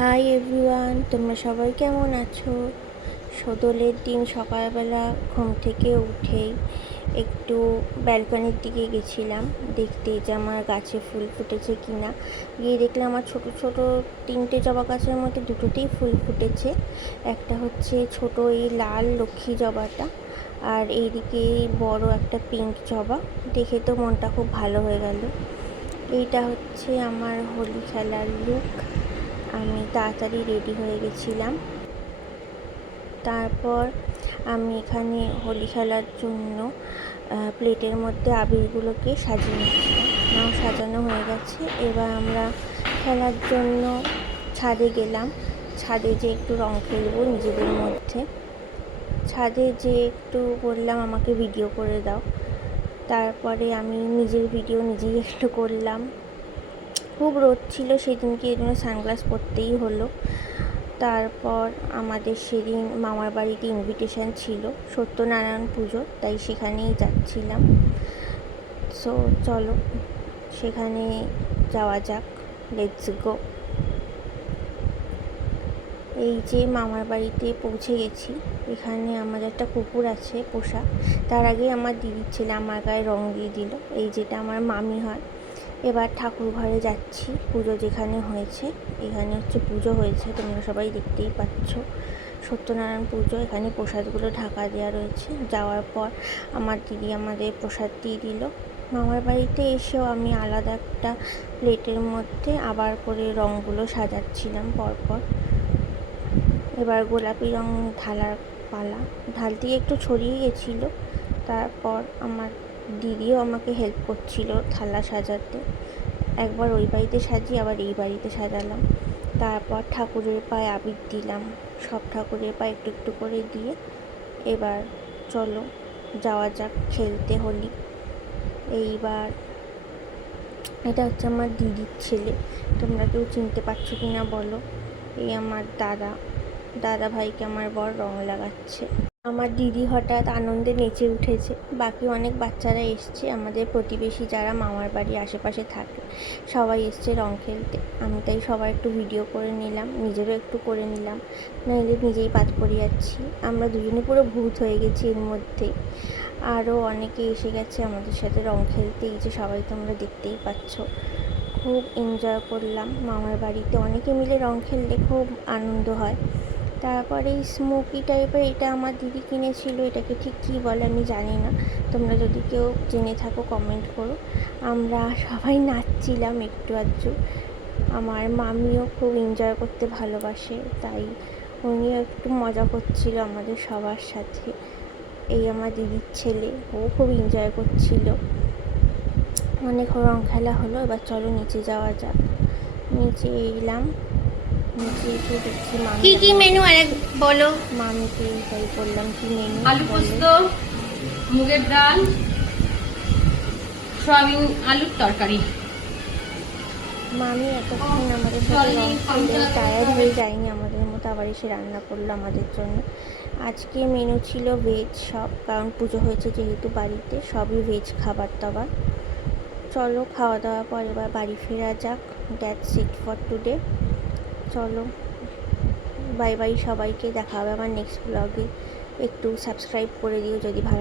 Hi everyone, তোমরা সবাই কেমন আছো? দোলের দিন সকালবেলা ঘুম থেকে উঠেই একটু ব্যালকনির দিকে গেছিলাম দেখতে যে আমার গাছে ফুল ফুটেছে কিনা। গিয়ে দেখলাম আমার ছোট ছোট 3টে জবা গাছের মধ্যে 2টোতেই ফুল ফুটেছে। একটা হচ্ছে ছোট এই লাল লক্ষ্মী জবাটা, আর এইদিকে বড় একটা পিঙ্ক জবা। দেখে তো মনটা খুব ভালো হয়ে গেল। এইটা হচ্ছে আমার হোলি খেলার লুক। আমি তাড়াতাড়ি রেডি হয়ে গেছিলাম। তারপর আমি এখানে হোলি খেলার জন্য প্লেটের মধ্যে আবিরগুলোকে সাজিয়ে নিচ্ছিলাম। নাও সাজানো হয়ে গেছে। এবার আমরা খেলার জন্য ছাদে গেলাম। ছাদে যে একটু রং খেলবো নিজেদের মধ্যে। ছাদে যে একটু বললাম আমাকে ভিডিও করে দাও। তারপরে আমি নিজের ভিডিও নিজেই একটু করলাম। খুব রোদ ছিল সেদিনকে, এই জন্য সানগ্লাস পরতেই হলো। তারপর আমাদের সেদিন মামার বাড়িতে ইনভিটেশন ছিল সত্যনারায়ণ পুজো, তাই সেখানেই যাচ্ছিলাম। সো চলো সেখানে যাওয়া যাক, লেটস গো। এই যে মামার বাড়িতে পৌঁছে গেছি। এখানে আমাদের একটা কুকুর আছে পোষা। তার আগে আমার দিদির ছেলে আমার গায়ে রং দিয়ে দিল, এই যেটা আমার মামি হয়। এবার ঠাকুর ঘরে যাচ্ছি, পুজো যেখানে হয়েছে। এখানে হচ্ছে পুজো হয়েছে, তোমরা সবাই দেখতেই পাচ্ছ, সত্যনারায়ণ পুজো। এখানে প্রসাদগুলো ঢাকা দেওয়া রয়েছে। যাওয়ার পর আমার দিদি আমাদের প্রসাদ দিয়ে দিল। মামার বাড়িতে এসেও আমি আলাদা একটা প্লেটের মধ্যে আবার করে রঙগুলো সাজাচ্ছিলাম পরপর। এবার গোলাপি রং ঢালার পালা। ঢালতে একটু ছড়িয়ে গেছিলো। তারপর আমার দিদিও আমাকে হেল্প করছিল থালা সাজাতে। একবার ওই বাড়িতে সাজিয়ে আবার এই বাড়িতে সাজালাম। তারপর ঠাকুরের পায়ে আবির দিলাম। সব ঠাকুরের পায়ে একটু একটু করে দিয়ে এবার চলো যাওয়া যাক খেলতে হোলি। এইবার এটা হচ্ছে আমার দিদির ছেলে। তোমরা কেউ চিনতে পারছো কি না বলো। এই আমার দাদা ভাইকে আমার বর রং লাগাচ্ছে। আমার দিদি হঠাৎ আনন্দে নেচে উঠেছে। বাকি অনেক বাচ্চারা এসছে, আমাদের প্রতিবেশী যারা মামার বাড়ির আশেপাশে থাকে সবাই এসছে রং খেলতে। আমি তাই সবাই একটু ভিডিও করে নিলাম, নিজেরও একটু করে নিলাম, নাহলে নিজেই বাদ পড়ে যাচ্ছি। আমরা দুজনে পুরো ভূত হয়ে গেছি এর মধ্যে। আরও অনেকে এসে গেছে আমাদের সাথে রং খেলতে, এই যে সবাই তোমরা দেখতেই পাচ্ছ। খুব এনজয় করলাম মামার বাড়িতে। অনেকে মিলে রং খেললে খুব আনন্দ হয়। তারপরে এই স্মোকি টাইপের এটা আমার দিদি কিনেছিল। এটাকে ঠিক কী বলে আমি জানি না, তোমরা যদি কেউ জেনে থাকো কমেন্ট করো। আমরা সবাই নাচছিলাম একটু আধটু। আমার মামিও খুব এনজয় করতে ভালোবাসে, তাই উনিও একটু মজা করছিল আমাদের সবার সাথে। এই আমার দিদির ছেলে, ও খুব এনজয় করছিল। অনেক রং খেলা হলো। এবার চলো নিচে যাওয়া যাক। নিচে এলাম। নিচে এসে দেখছি মামি কি মেনু আরে বলো। মামিকে তাই বললাম কি মেনু। আলু পোস্ত, মুগের ডাল, সয়াবিন আলুর তরকারি। মামি এতক্ষণ আমাদের সাথে রং খেলে টায়ার্ড হয়ে যায়নি আমাদের মতো, আবার এসে রান্না করলো আমাদের জন্য। আজকে মেনু ছিল ভেজ সব, কারণ পুজো হয়েছে যেহেতু বাড়িতে, সবই ভেজ খাবার দাবার। চলো খাওয়া দাওয়ার পর এবার বাড়ি ফেরা যাক। That's it for today. চলো বাই বাই সবাইকে, দেখা হবে আমার নেক্সট ব্লগে। একটু সাবস্ক্রাইব করে দিও যদি ভালো